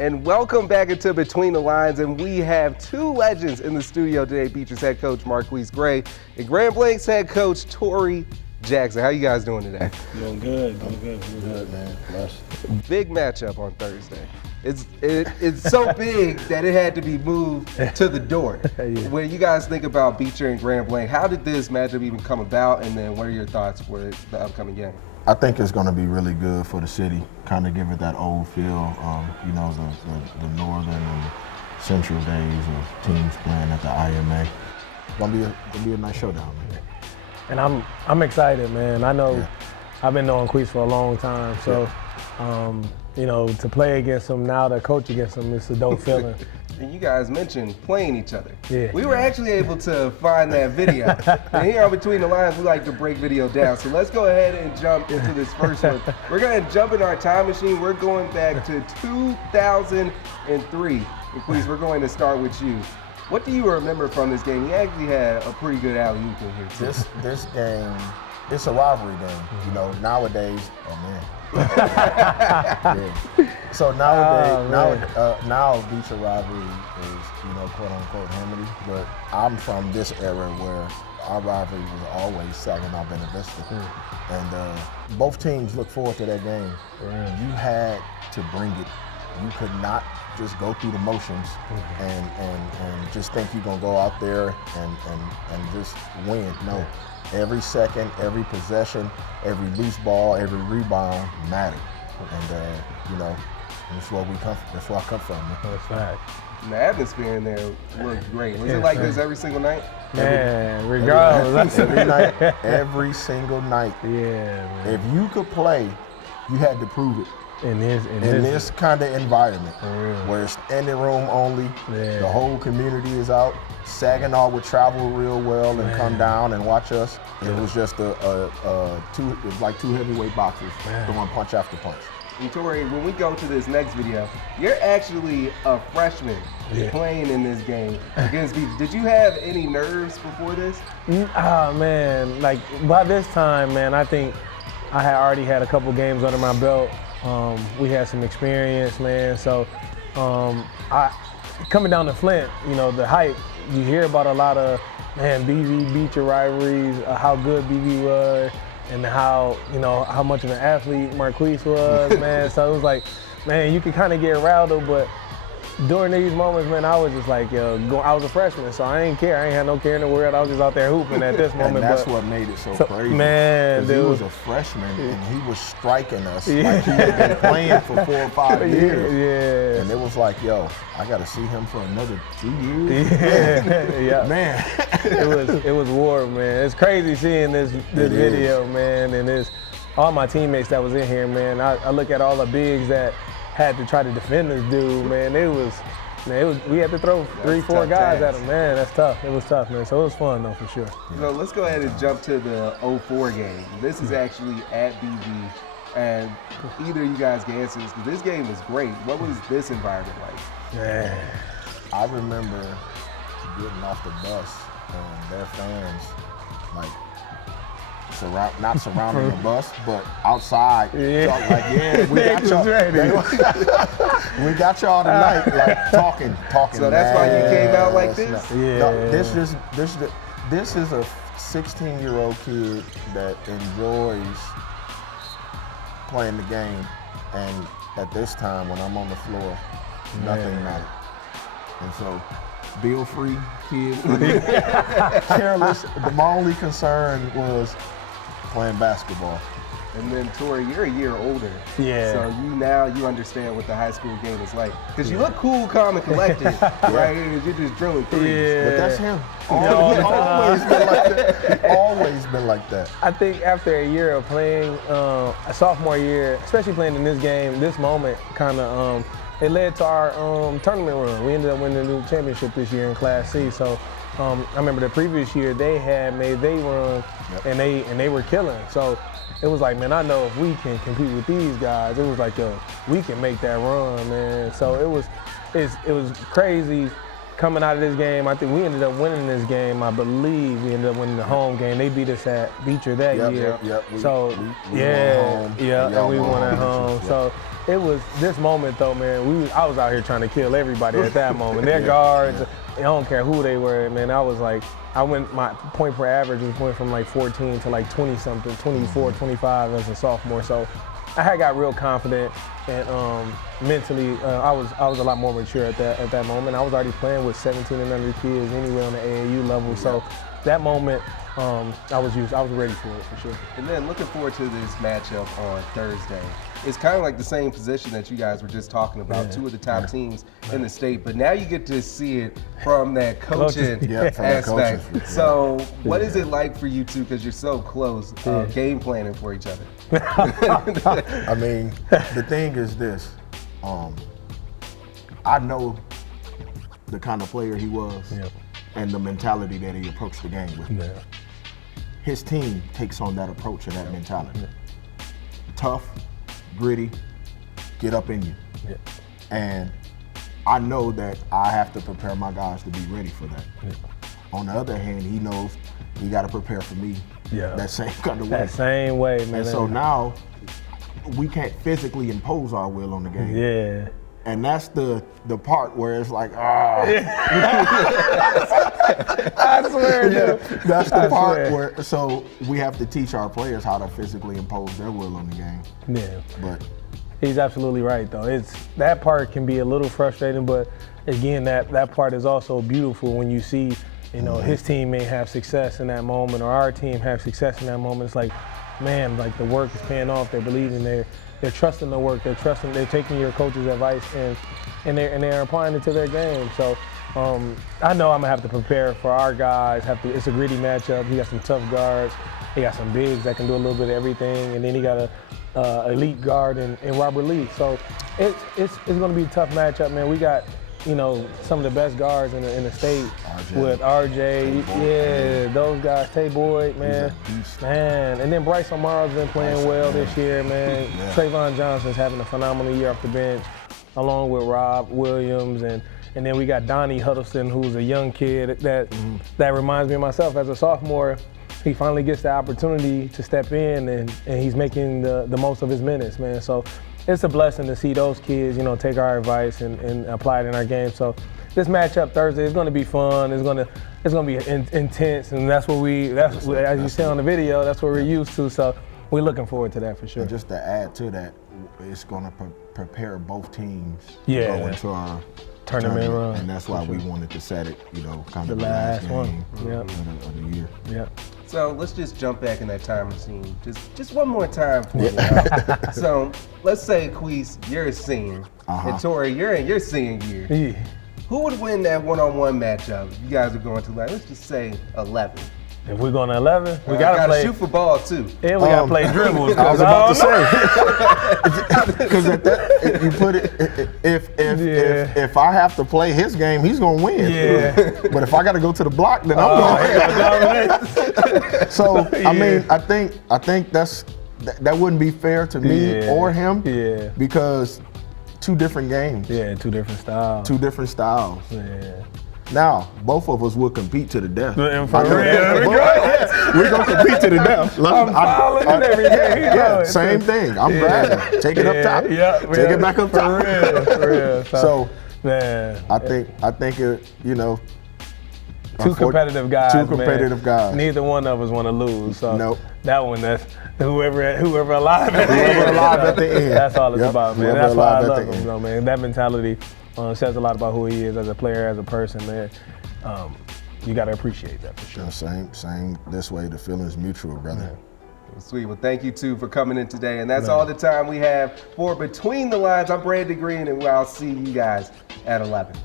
And welcome back into Between the Lines. And we have two legends in the studio today, Beecher's head coach Marquise Gray and Grand Blank's head coach Tory Jackson. How you guys doing today? Doing good, man. Blessed. Big matchup on Thursday. It's so big that it had to be moved to the door. Yeah. When you guys think about Beecher and Grand Blank, how did this matchup even come about? And then what are your thoughts for the upcoming game? I think it's going to be really good for the city, kind of give it that old feel, the northern and central days of teams playing at the IMA. It's going to be a nice showdown, man. And I'm excited, man. I know I've been knowing Queese for a long time, so to play against him now, to coach against him, it's a dope feeling. And you guys mentioned playing each other. Yeah. We were actually able to find that video. And here on Between the Lines, we like to break video down. So let's go ahead and jump into this first one. We're going to jump in our time machine. We're going back to 2003. And Queese, we're going to start with you. What do you remember from this game? You actually had a pretty good alley-oop in here, too. This game, it's a rivalry game. Nowadays, So now Beecher rivalry is, quote unquote Hamity, but I'm from this era where our rivalry was always Saginaw Bena Vista. And both teams look forward to that game. You had to bring it. You could not just go through the motions and just think you're gonna go out there and just win. No. Every second, every possession, every loose ball, every rebound mattered. And that's where I come from. That's right. And the atmosphere in there looked great. Was it like this every single night? Man, regardless. Every night, every single night. Yeah, man. If you could play, you had to prove it. In this kind of environment, where it's standing room only, the whole community is out. Saginaw would travel real well and come down and watch us. It was just it was like two heavyweight boxers throwing punch after punch. And Tory, when we go to this next video, you're actually a freshman playing in this game against Beecher. Did you have any nerves before this? Man, like by this time, man, I think I had already had a couple games under my belt. We had some experience, man. So coming down to Flint, the hype, you hear about a lot of, BV Beecher rivalries, how good BV was, and how much of an athlete Marquise was, man. So it was like, man, you could kind of get rattled, but during these moments, man, I was just like, I was a freshman, so I ain't care. I ain't had no care in the world. I was just out there hooping at this moment. And that's what made it so crazy. Man, he was a freshman, and he was striking us like he had been playing for 4 or 5 years. Yeah. And it was like, I got to see him for another 2 years. Man. It was war, man. It's crazy seeing this video, man, and it's all my teammates that was in here, man. I look at all the bigs that had to try to defend this dude, man. We had to throw 3-4 guys at him, man. That's tough. It was tough, man. So it was fun, though, for sure. So let's go ahead and jump to the 04 game. This is actually at BV, and either of you guys can answer this, because this game was great. What was this environment like? Man. I remember getting off the bus and their fans, like, not surrounding the bus, but outside. We got y'all. We got y'all tonight, like talking. So that's why you came out like this? No, this is a 16-year-old kid that enjoys playing the game, and at this time when I'm on the floor, nothing mattered. And so, bill-free kid, careless. My only concern was playing basketball. And then Tory, you're a year older. Yeah. So you understand what the high school game is like. Because you look cool, calm, and collected, right? You're just drilling threes. Yeah. But that's him. Always been like that. Always been like that. I think after a year of playing, a sophomore year, especially playing in this game, this moment kind of, it led to our tournament run. We ended up winning the championship this year in Class C. So I remember the previous year they had made their run, and they were killing. So it was like, man, I know if we can compete with these guys, it was like, we can make that run, man. So it was crazy coming out of this game, I think we ended up winning this game. I believe we ended up winning the home game. They beat us at Beecher that year. Yep. We won at home. So it was this moment though, man. I was out here trying to kill everybody at that moment. Their guards, I don't care who they were, man. I was like, my point per average went from like 14 to like 20 something, 24, 25 as a sophomore. So I had got real confident, and mentally, I was a lot more mature at that moment. I was already playing with 17 and under kids anyway on the AAU level. So that moment, I was ready for it for sure. And then looking forward to this matchup on Thursday. It's kind of like the same position that you guys were just talking about, two of the top teams in the state, but now you get to see it from that coaching aspect. So what is it like for you two, because you're so close, game planning for each other? I mean, the thing is this, I know the kind of player he was and the mentality that he approached the game with. Yeah. His team takes on that approach and that mentality. Tough, gritty, get up in you. Yeah. And I know that I have to prepare my guys to be ready for that. Yeah. On the other hand, he knows he got to prepare for me that same kind of way. That same way, man. And so now we can't physically impose our will on the game. Yeah. And that's the part where it's like, I swear, that's the part where, so we have to teach our players how to physically impose their will on the game. Yeah. But he's absolutely right, though. That part can be a little frustrating, but again, that part is also beautiful when you see, his team may have success in that moment, or our team have success in that moment. It's like, man, like the work is paying off. They're believing, they're trusting the work. They're taking your coach's advice and they're applying it to their game. So I know I'm gonna have to prepare for our guys. It's a gritty matchup. He got some tough guards. He got some bigs that can do a little bit of everything, and then he got a elite guard in Robert Lee. So it's gonna be a tough matchup, man. We got some of the best guards in the state with RJ, those guys, Tay Boyd, man, and then Bryce O'Mara's been playing well this year, man. Trayvon Johnson's having a phenomenal year off the bench, along with Rob Williams, and then we got Donnie Huddleston, who's a young kid that reminds me of myself as a sophomore. He finally gets the opportunity to step in, and he's making the most of his minutes, man. So it's a blessing to see those kids, take our advice and apply it in our game. So this matchup Thursday is going to be fun. It's going to be intense, and that's as you see on the video, that's what we're used to. So we're looking forward to that for sure. And just to add to that, it's going to prepare both teams to go into our tournament run. And that's why we wanted to set it, kind of the last one of the year. Yeah. So let's just jump back in that time machine, just one more time for you. So let's say, Queese, you're a senior, and Tory, you're in your senior year. Yeah. Who would win that one-on-one matchup? You guys are going to, let's just say 11. If we're going to 11, we gotta play. Shoot for ball too. And we gotta play dribbles. I was about to say, because you put it, if I have to play his game, he's gonna win. Yeah. But if I got to go to the block, then I'm going. So I mean, I think that wouldn't be fair to me or him. Yeah. Because two different games. Yeah, two different styles. Yeah. Now, both of us will compete to the death. And for real, we're going to compete to the death. I'm fouling it every day. Same thing. I'm grabbing. Take it up top. Take it back up top. For real. So, man, I think it, two competitive guys. Two competitive guys. Neither one of us want to lose. So nope. That one, that's whoever alive at the end. Whoever alive at the end. That's all it's about, man. That's why I love him, end. Man. That mentality says a lot about who he is as a player, as a person, man. You got to appreciate that for sure. Same this way. The feeling's mutual, brother. Well, sweet. Well, thank you, too, for coming in today. And that's all the time we have for Between the Lines. I'm Brandon Green, and I'll see you guys at 11.